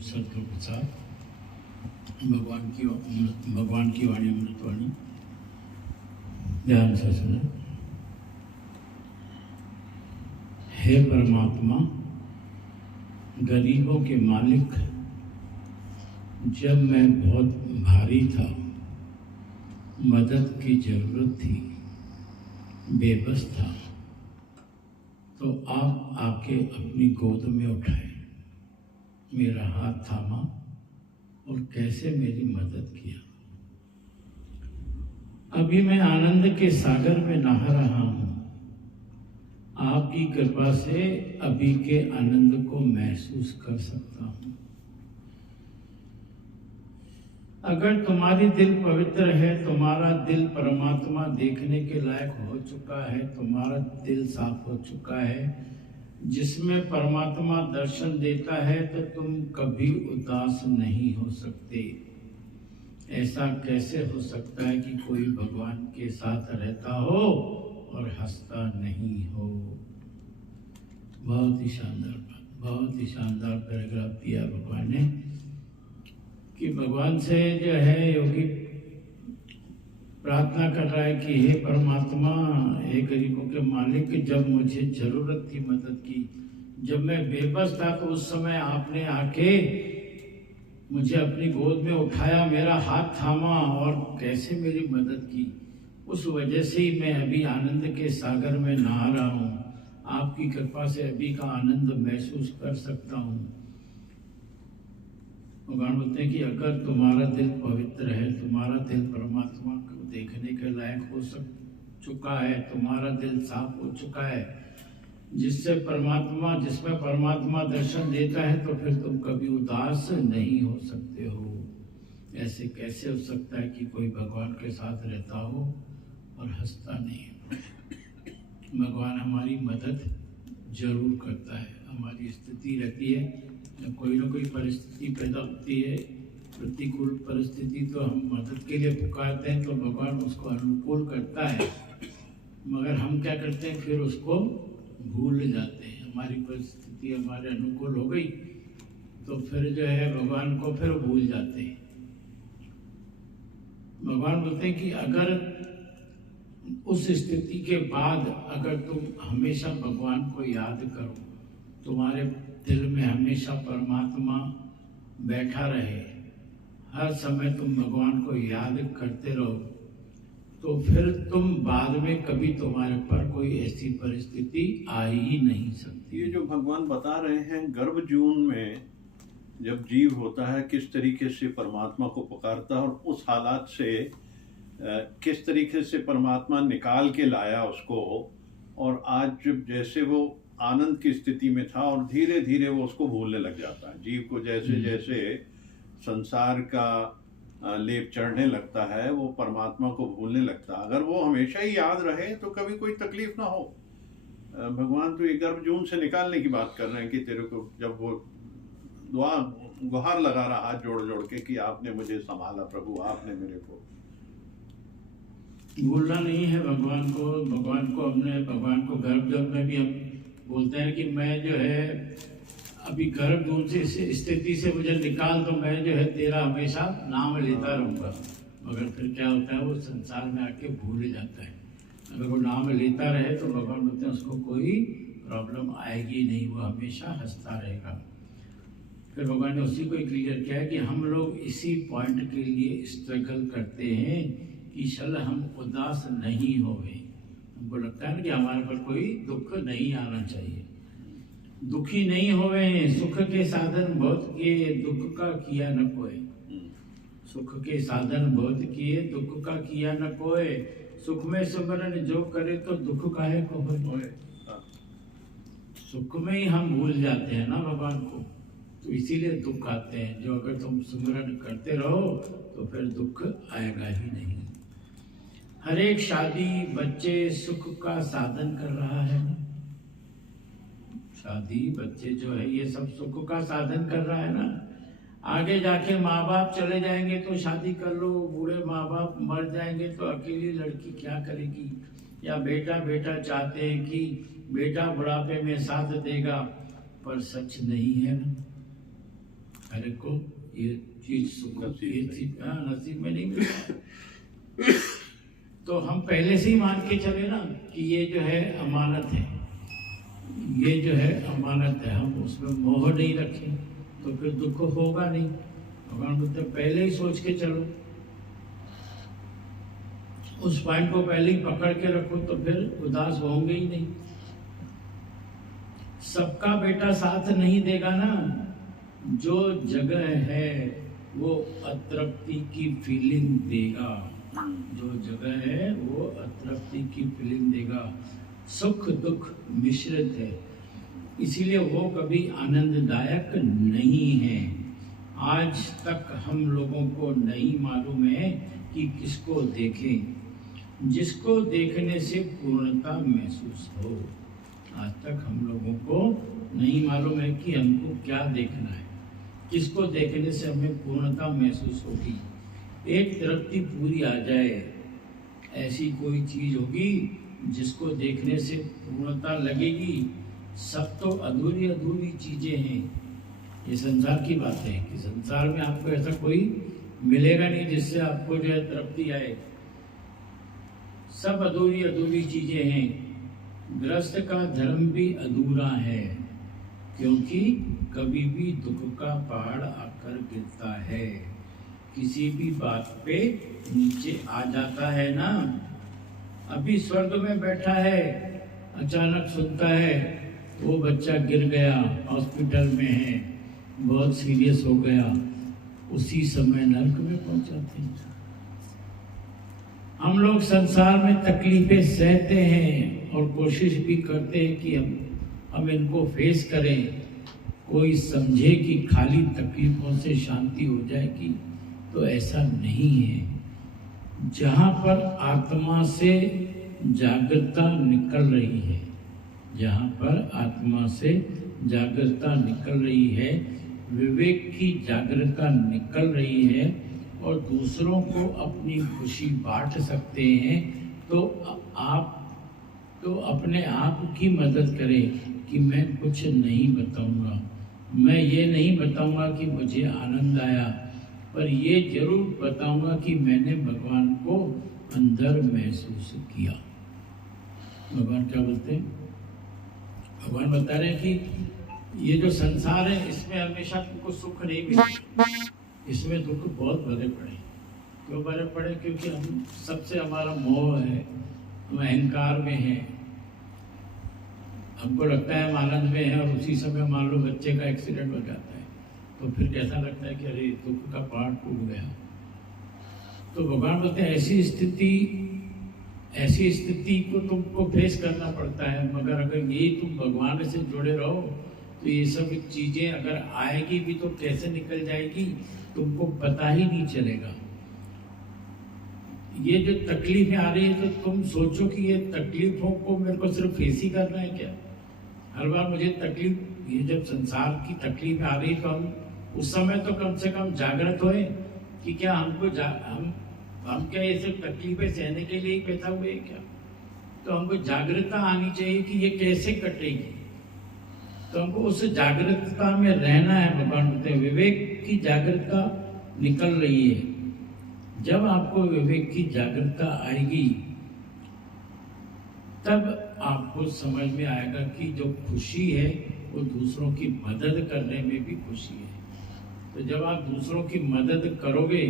सदगुरु प्रसाद, भगवान की वाणी अमृतवाणी ध्यान से सुना। हे परमात्मा, गरीबों के मालिक, जब मैं बहुत भारी था, मदद की जरूरत थी, बेबस था, तो आप आके अपनी गोद में उठाए, मेरा हाथ थामा और कैसे मेरी मदद किया। अभी मैं आनंद के सागर में नहा रहा हूं। आपकी कृपा से अभी के आनंद को महसूस कर सकता हूं। अगर तुम्हारी दिल पवित्र है, तुम्हारा दिल परमात्मा देखने के लायक हो चुका है, तुम्हारा दिल साफ हो चुका है, जिसमें परमात्मा दर्शन देता है, तो तुम कभी उदास नहीं हो सकते। ऐसा कैसे हो सकता है कि कोई भगवान के साथ रहता हो और हंसता नहीं हो। बहुत ही शानदार बात, बहुत ही शानदार पैराग्राफ दिया भगवान ने कि भगवान से जो है योगी प्रार्थना कर रहा है कि हे परमात्मा, हे गरीबों के मालिक, जब मुझे जरूरत थी मदद की, जब मैं बेबस था, तो उस समय आपने आके मुझे अपनी गोद में उठाया, मेरा हाथ थामा और कैसे मेरी मदद की। उस वजह से ही मैं अभी आनंद के सागर में नहा रहा हूँ। आपकी कृपा से अभी का आनंद महसूस कर सकता हूँ। भगवान बोलते हैं कि अगर तुम्हारा दिल पवित्र है, तुम्हारा दिल परमात्मा को देखने के लायक हो चुका है, तुम्हारा दिल साफ हो चुका है, जिसमें परमात्मा दर्शन देता है, तो फिर तुम कभी उदास नहीं हो सकते हो। ऐसे कैसे हो सकता है कि कोई भगवान के साथ रहता हो और हंसता नहीं हो। भगवान हमारी मदद जरूर करता है। हमारी स्थिति रहती है, जब कोई ना कोई परिस्थिति पैदा होती है, प्रतिकूल परिस्थिति, तो हम मदद के लिए पुकारते हैं, तो भगवान उसको अनुकूल करता है। मगर हम क्या करते हैं, फिर उसको भूल जाते हैं। हमारी परिस्थिति हमारे अनुकूल हो गई तो फिर जो है भगवान को फिर भूल जाते हैं। भगवान बोलते हैं कि अगर उस स्थिति के बाद अगर तुम हमेशा भगवान को याद करो, तुम्हारे दिल में हमेशा परमात्मा बैठा रहे, हर समय तुम भगवान को याद करते रहो, तो फिर तुम बाद में कभी तुम्हारे पर कोई ऐसी परिस्थिति आ ही नहीं सकती। ये जो भगवान बता रहे हैं, गर्भ जून में जब जीव होता है, किस तरीके से परमात्मा को पुकारता है और उस हालात से किस तरीके से परमात्मा निकाल के लाया उसको, और आज जब जैसे वो आनंद की स्थिति में था और धीरे धीरे वो उसको भूलने लग जाता है। जीव को जैसे जैसे संसार का लेप चढ़ने लगता है, वो परमात्मा को भूलने लगता है। अगर वो हमेशा ही याद रहे तो कभी कोई तकलीफ ना हो। भगवान तो ये गर्भ जून से निकालने की बात कर रहे हैं कि तेरे को, जब वो दुआ गुहार लगा रहा हाथ जोड़ जोड़ के कि आपने मुझे संभाला प्रभु, आपने मेरे को। भूलना नहीं है भगवान को। भगवान को गर्भ जून में भी हम बोलते हैं कि मैं जो है अभी गर्भ जून से स्थिति से मुझे निकाल, तो मैं जो है तेरा हमेशा नाम लेता रहूंगा। मगर फिर क्या होता है, वो संसार में आके भूल जाता है। अगर वो नाम लेता रहे तो भगवान बोलते हैं उसको कोई प्रॉब्लम आएगी नहीं, वो हमेशा हंसता रहेगा। फिर भगवान ने उसी को क्लियर किया है कि हम लोग इसी पॉइंट के लिए स्ट्रगल करते हैं कि चल हम उदास नहीं होवे। हमको लगता है ना कि हमारे पर कोई दुख नहीं आना चाहिए, दुखी नहीं होवे। सुख के साधन बहुत किए, दुख का किया न कोई। सुख के साधन बहुत किए, दुख का किया न कोई। सुख में सिमरन जो करे, तो दुख काहे को होए। सुख में ही हम भूल जाते हैं ना भगवान को, तो इसीलिए दुख आते हैं। जो अगर तुम सिमरन करते रहो तो फिर दुख आएगा ही नहीं। हर एक शादी बच्चे सुख का साधन कर रहा है ना। शादी बच्चे जो है ये सब सुख का साधन कर रहा है ना। आगे जाके माँ बाप चले जाएंगे तो शादी कर लो, बूढ़े माँ बाप मर जाएंगे तो अकेली लड़की क्या करेगी। या बेटा चाहते हैं कि बेटा बुढ़ापे में साथ देगा, पर सच नहीं है ना। हर एक को ये चीज सुख ये चीज नसीब में नहीं मिलता। तो हम पहले से ही मान के चले ना कि ये जो है अमानत है, ये जो है अमानत है, हम उसमें मोह नहीं रखें तो फिर दुख होगा नहीं। भगवान बोलते पहले ही सोच के चलो, उस पॉइंट को पहले ही पकड़ के रखो तो फिर उदास होंगे ही नहीं। सबका बेटा साथ नहीं देगा ना, जो जगह है वो अतृप्ति की फीलिंग देगा, जो जगह है वो अतृप्ति की फीलिंग देगा। सुख दुख मिश्रित है, इसीलिए वो कभी आनंददायक नहीं है। आज तक हम लोगों को नहीं मालूम है कि किसको देखें, जिसको देखने से पूर्णता महसूस हो। आज तक हम लोगों को नहीं मालूम है कि हमको क्या देखना है, किसको देखने से हमें पूर्णता महसूस होगी। एक तृप्ति पूरी आ जाए, ऐसी कोई चीज होगी जिसको देखने से पूर्णता लगेगी। सब तो अधूरी अधूरी चीजें हैं। ये संसार की बात है कि संसार में आपको ऐसा कोई मिलेगा नहीं जिससे आपको जो है तृप्ति आए। सब अधूरी अधूरी चीजें हैं। गृहस्थ का धर्म भी अधूरा है, क्योंकि कभी भी दुख का पहाड़ आकर गिरता है, किसी भी बात पे नीचे आ जाता है ना। अभी स्वर्ग में बैठा है, अचानक सुनता है वो बच्चा गिर गया, हॉस्पिटल में है, बहुत सीरियस हो गया, उसी समय नरक में पहुंच जाते हैं। हम लोग संसार में तकलीफें सहते हैं और कोशिश भी करते हैं कि हम इनको फेस करें। कोई समझे कि खाली तकलीफों से शांति हो जाएगी, तो ऐसा नहीं है। जहाँ पर आत्मा से जागृतता निकल रही है, जहाँ पर आत्मा से जागृतता निकल रही है, विवेक की जागृतता निकल रही है और दूसरों को अपनी खुशी बांट सकते हैं, तो आप तो अपने आप की मदद करें कि मैं कुछ नहीं बताऊंगा, मैं ये नहीं बताऊंगा कि मुझे आनंद आया, पर ये जरूर बताऊंगा कि मैंने भगवान को अंदर महसूस किया। भगवान क्या बोलते हैं? भगवान बता रहे हैं कि ये जो संसार है इसमें हमेशा तुमको सुख नहीं मिलेगा, इसमें दुख बहुत भरे पड़े। क्यों भरे पड़े? क्योंकि हम सबसे हमारा मोह है, हम अहंकार में है। हमको लगता है हम आनंद में है और उसी समय मान लो बच्चे का एक्सीडेंट हो जाता है, तो फिर कैसा लगता है कि अरे दुख का पहाड़ टूट गया। तो भगवान बोलते हैं ऐसी स्थिति को तुमको फेस करना पड़ता है, मगर अगर यही तुम भगवान से जुड़े रहो तो ये सब चीजें अगर आएगी भी तो कैसे निकल जाएगी तुमको पता ही नहीं चलेगा। ये जो तकलीफें आ रही है तो तुम सोचो कि ये तकलीफों को मेरे को सिर्फ फेस ही करना है क्या? हर बार मुझे तकलीफ, ये जब संसार की तकलीफ आ रही तो हम उस समय तो कम से कम जागृत होए कि क्या हमको हम क्या ये सब तकलीफें सहने के लिए ही पैदा हुए क्या? तो हमको जागृतता आनी चाहिए कि ये कैसे कटेगी, तो हमको उस जागृतता में रहना है। भगवान बोलते हैं विवेक की जागृतता निकल रही है। जब आपको विवेक की जागृतता आएगी तब आपको समझ में आएगा कि जो खुशी है वो दूसरों की मदद करने में भी खुशी है। तो जब आप दूसरों की मदद करोगे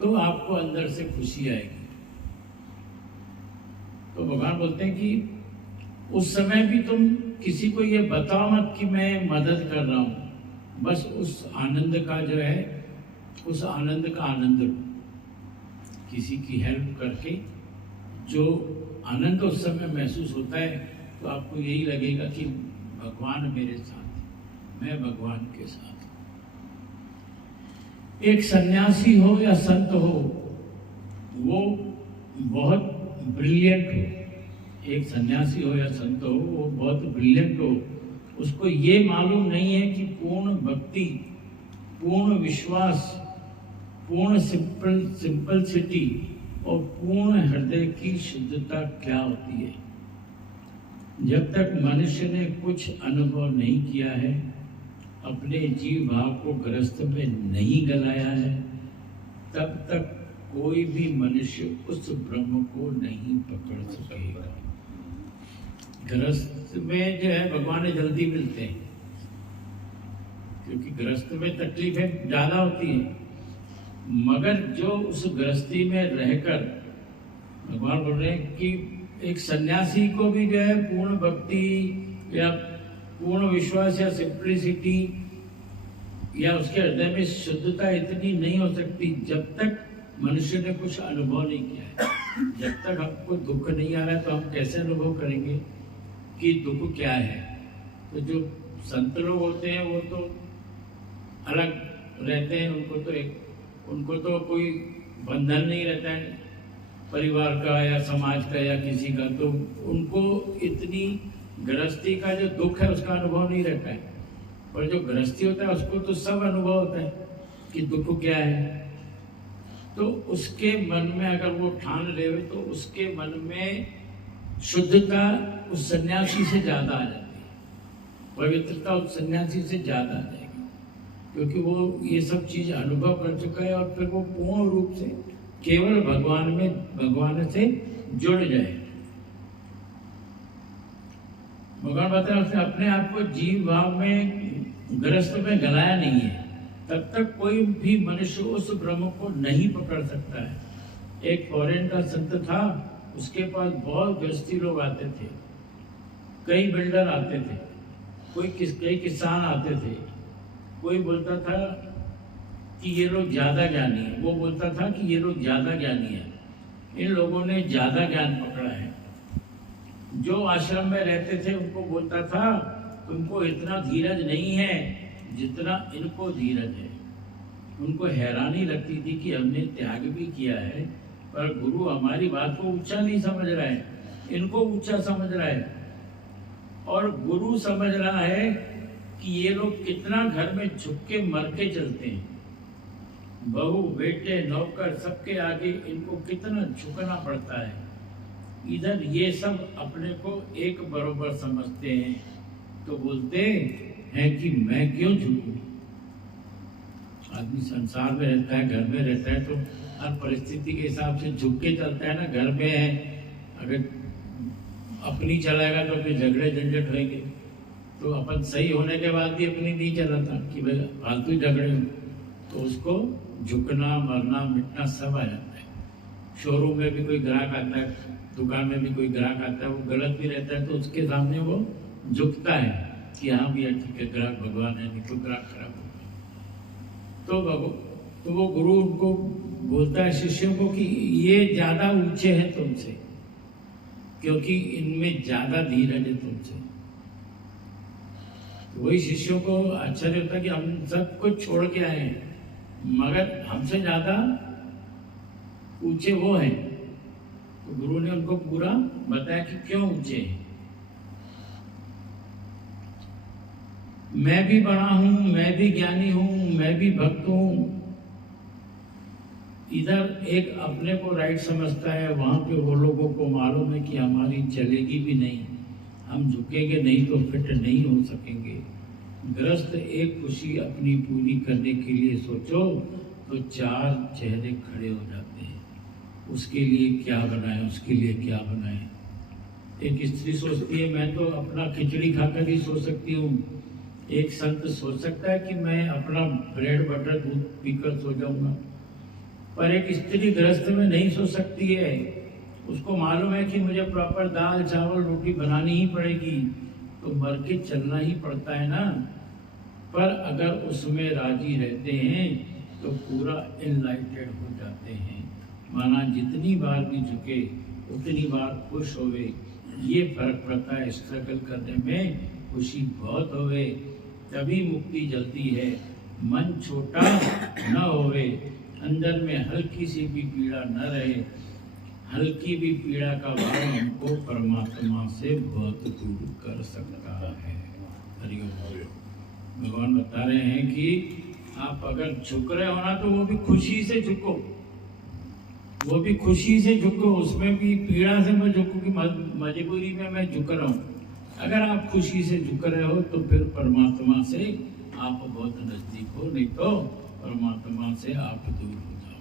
तो आपको अंदर से खुशी आएगी। तो भगवान बोलते हैं कि उस समय भी तुम किसी को ये बताओ मत कि मैं मदद कर रहा हूं, बस उस आनंद का जो है उस आनंद का आनंद लो। किसी की हेल्प करके जो आनंद उस समय महसूस होता है तो आपको यही लगेगा कि भगवान मेरे साथ, मैं भगवान के साथ। एक सन्यासी हो या संत हो, वो बहुत ब्रिलियंट हो, एक सन्यासी हो या संत हो वो बहुत ब्रिलियंट हो, उसको ये मालूम नहीं है कि पूर्ण भक्ति, पूर्ण विश्वास, पूर्ण सिंपलिसिटी और पूर्ण हृदय की शुद्धता क्या होती है। जब तक मनुष्य ने कुछ अनुभव नहीं किया है, अपने जीव भाव को ग्रस्त में नहीं गलाया है, तब तक कोई भी मनुष्य उस ब्रह्म को नहीं पकड़ सकेगा। ग्रस्त में जो है भगवान जल्दी मिलते हैं, क्योंकि ग्रस्त में तकलीफें ज्यादा होती हैं, मगर जो उस गृहस्थी में रहकर भगवान बोल रहे हैं कि एक सन्यासी को भी जो है पूर्ण भक्ति या पूर्ण विश्वास या सिंप्लिसिटी या उसके हृदय में शुद्धता इतनी नहीं हो सकती जब तक मनुष्य ने कुछ अनुभव नहीं किया है। जब तक हमको दुख नहीं आ रहा है तो हम कैसे अनुभव करेंगे कि दुख क्या है। तो जो संत लोग होते हैं वो तो अलग रहते हैं, उनको तो कोई बंधन नहीं रहता है परिवार का या समाज का या किसी का, तो उनको इतनी गृहस्थी का जो दुख है उसका अनुभव नहीं रहता है। और जो गृहस्थी होता है उसको तो सब अनुभव होता है कि दुख क्या है। तो उसके मन में अगर वो ठान ले तो उसके मन में शुद्धता उस सन्यासी से ज्यादा आ जाती है, पवित्रता उस सन्यासी से ज्यादा आ जाएगी, क्योंकि वो ये सब चीज अनुभव कर चुका है और फिर वो पूर्ण रूप से केवल भगवान से जुड़ जाए। भगवान बताते हैं उसने अपने आप को जीव भाव में ग्रस्त में गलाया नहीं है, तब तक कोई भी मनुष्य उस ब्रह्म को नहीं पकड़ सकता है। एक फॉरेन का संत था, उसके पास बहुत गृहस्थी लोग आते थे, कई बिल्डर आते थे, कई किसान आते थे। कोई बोलता था कि ये लोग ज्यादा ज्ञानी है, वो बोलता था कि ये लोग ज्यादा ज्ञानी है। इन लोगों ने ज्यादा ज्ञान पकड़ा है। जो आश्रम में रहते थे उनको बोलता था तुमको इतना धीरज नहीं है जितना इनको धीरज है। उनको हैरानी लगती थी कि हमने त्याग भी किया है पर गुरु हमारी बात को ऊंचा नहीं समझ रहा है, इनको ऊंचा समझ रहा है। और गुरु समझ रहा है कि ये लोग कितना घर में झुक के मर के चलते हैं, बहू बेटे नौकर सबके आगे इनको कितना झुकना पड़ता है। इधर ये सब अपने को एक बरोबर समझते हैं, तो बोलते हैं कि मैं क्यों झुकूं। आदमी संसार में रहता है, घर में रहता है, तो हर परिस्थिति के हिसाब से झुक के चलता है ना। घर में है, अगर अपनी चलाएगा तो फिर झगड़े झंझट होंगे, तो अपन सही होने के बाद भी अपनी नहीं चलाता कि भाई फालतू झगड़े हो, तो उसको झुकना मरना मिटना सब आ जाता है। शोरूम में भी कोई ग्राहक आता है, दुकान में भी कोई ग्राहक आता है, वो गलत भी रहता है तो उसके सामने वो झुकता है कि हाँ भैया ठीक है, ग्राहक भगवान है, नहीं तो ग्राहक खराब होगा। तो वो गुरु उनको बोलता है शिष्यों को कि ये ज्यादा ऊंचे हैं तुमसे, क्योंकि इनमें ज्यादा धीरज है तुमसे। तो वही शिष्यों को आश्चर्य होता है कि हम सब कुछ छोड़ के आए हैं, मगर हमसे ज्यादा ऊंचे वो हैं। तो गुरु ने उनको पूरा बताया कि क्यों ऊंचे हैं। मैं भी बड़ा हूं, मैं भी ज्ञानी हूं, मैं भी भक्त हूं। इधर एक अपने को राइट समझता है, वहां पे वो लोगों को मालूम है कि हमारी चलेगी भी नहीं, हम झुकेंगे नहीं तो फिट नहीं हो सकेंगे। ग्रस्त एक खुशी अपनी पूरी करने के लिए सोचो तो चार चेहरे खड़े हो जाते हैं। उसके लिए क्या बनाए, उसके लिए क्या बनाए। एक स्त्री सोचती है मैं तो अपना खिचड़ी खाकर ही सो सकती हूँ। एक संत सोच सकता है कि मैं अपना ब्रेड बटर दूध पीकर सो जाऊंगा, पर एक स्त्री गृहस्थ में नहीं सो सकती है। उसको मालूम है कि मुझे प्रॉपर दाल चावल रोटी बनानी ही पड़ेगी, तो मर के चलना ही पड़ता है ना। पर अगर उसमें राजी रहते हैं तो पूरा इनलाइटेड हो जाते हैं। माना जितनी बार भी झुके उतनी बार खुश होवे, ये फर्क पड़ता है। स्ट्रगल करने में खुशी बहुत होवे तभी मुक्ति जल्दी है। मन छोटा न होवे, अंदर में हल्की सी भी पीड़ा न रहे, हल्की भी पीड़ा का भाव हमको परमात्मा से बहुत दूर कर सकता है। हरिओम। भगवान बता रहे हैं कि आप अगर झुक रहे हो ना तो वो भी खुशी से झुको, वो भी खुशी से झुको। उसमें भी पीड़ा से मैं झुकूं कि मजबूरी में मैं झुक रहा हूँ। अगर आप खुशी से झुक रहे हो तो फिर परमात्मा से आप बहुत नजदीक हो, नहीं तो परमात्मा से आप दूर हो जाओ।